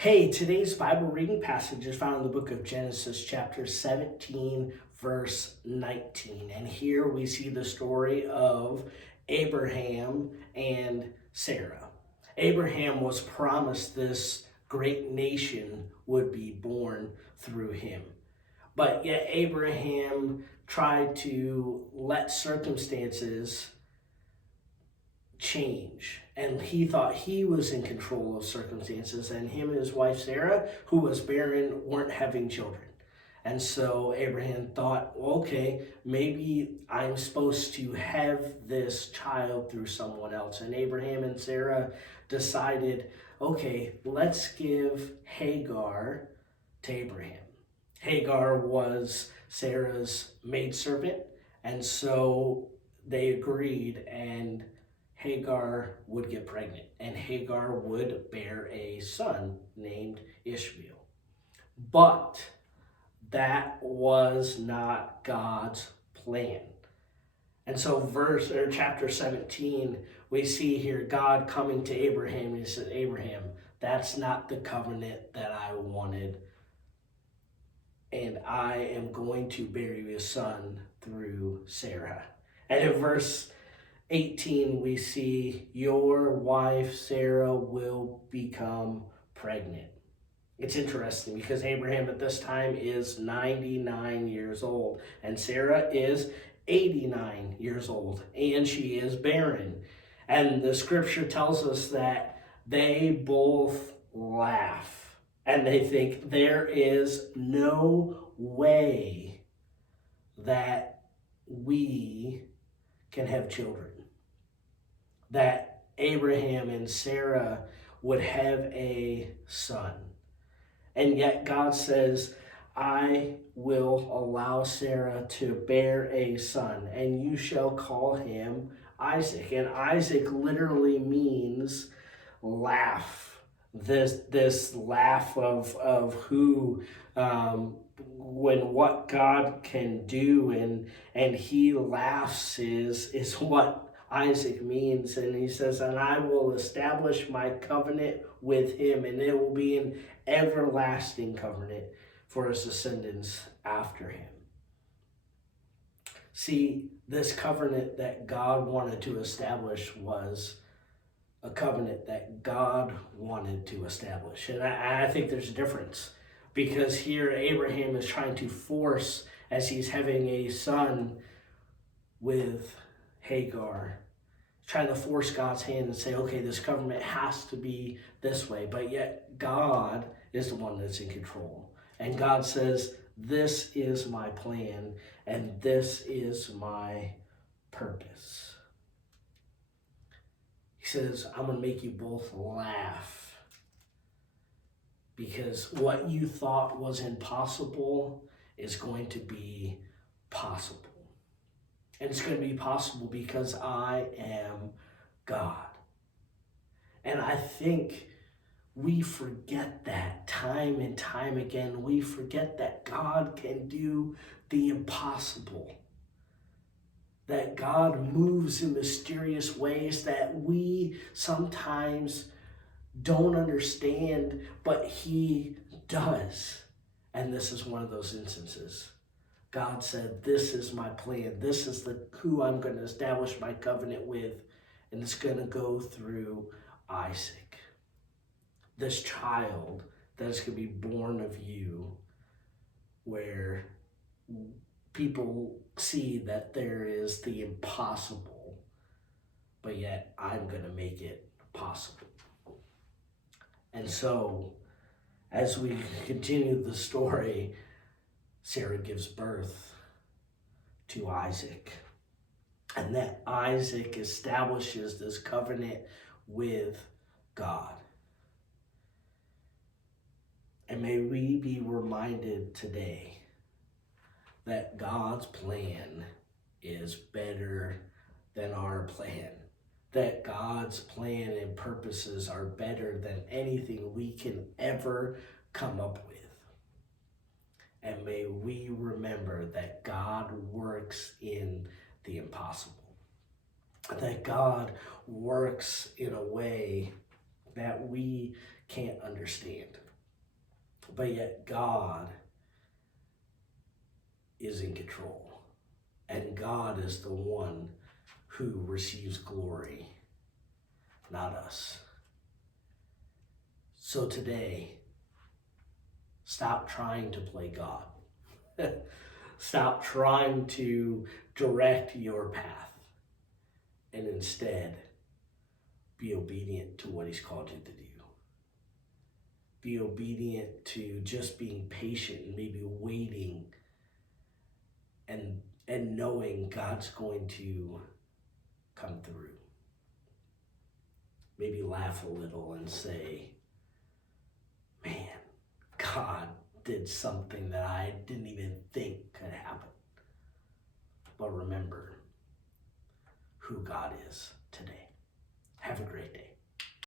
Hey, today's Bible reading passage is found in the book of Genesis, chapter 17, verse 19. And here we see the story of Abraham and Sarah. Abraham was promised this great nation would be born through him. But yet Abraham tried to let circumstances change, and he thought he was in control of circumstances, and him and his wife Sarah, who was barren, weren't having children. And so Abraham thought, well, okay, maybe I'm supposed to have this child through someone else. And Abraham and Sarah decided, okay, let's give Hagar to Abraham. Hagar was Sarah's maidservant, and so they agreed, and Hagar would get pregnant, and Hagar would bear a son named Ishmael. But that was not God's plan. And so chapter 17, we see here God coming to Abraham, and he said, Abraham, that's not the covenant that I wanted, and I am going to bear you a son through Sarah. And in verse 18, we see your wife Sarah will become pregnant. It's interesting because Abraham at this time is 99 years old and Sarah is 89 years old, and she is barren. And the scripture tells us that they both laugh and they think there is no way that we can have children, that Abraham and Sarah would have a son. And yet God says, I will allow Sarah to bear a son, and you shall call him Isaac. And Isaac literally means laugh. This laugh of who, when what God can do, and he laughs is what Isaac means. And he says, and I will establish my covenant with him, and it will be an everlasting covenant for his descendants after him. See, this covenant that God wanted to establish was a covenant that God wanted to establish. And I think there's a difference, because here Abraham is trying to force, as he's having a son with Hagar, trying to force God's hand and say, okay, this covenant has to be this way. But yet God is the one that's in control. And God says, this is my plan and this is my purpose. He says, I'm going to make you both laugh, because what you thought was impossible is going to be possible. And it's going to be possible because I am God. And I think we forget that time and time again. We forget that God can do the impossible, that God moves in mysterious ways that we sometimes don't understand, but he does. And this is one of those instances. God said, this is my plan. This is who I'm going to establish my covenant with, and it's going to go through Isaac, this child that is going to be born of you, where people see that there is the impossible, but yet I'm going to make it possible. And so, as we continue the story, Sarah gives birth to Isaac. And that Isaac establishes this covenant with God. And may we be reminded today that God's plan is better than our plan. That God's plan and purposes are better than anything we can ever come up with. And may we remember that God works in the impossible. That God works in a way that we can't understand. But yet God is in control. And God is the one who receives glory, not us. So today, stop trying to play God. Stop trying to direct your path. And instead, be obedient to what he's called you to do. Be obedient to just being patient and maybe waiting and knowing God's going to come through. Maybe laugh a little and say, man, God did something that I didn't even think could happen. But remember who God is today. Have a great day.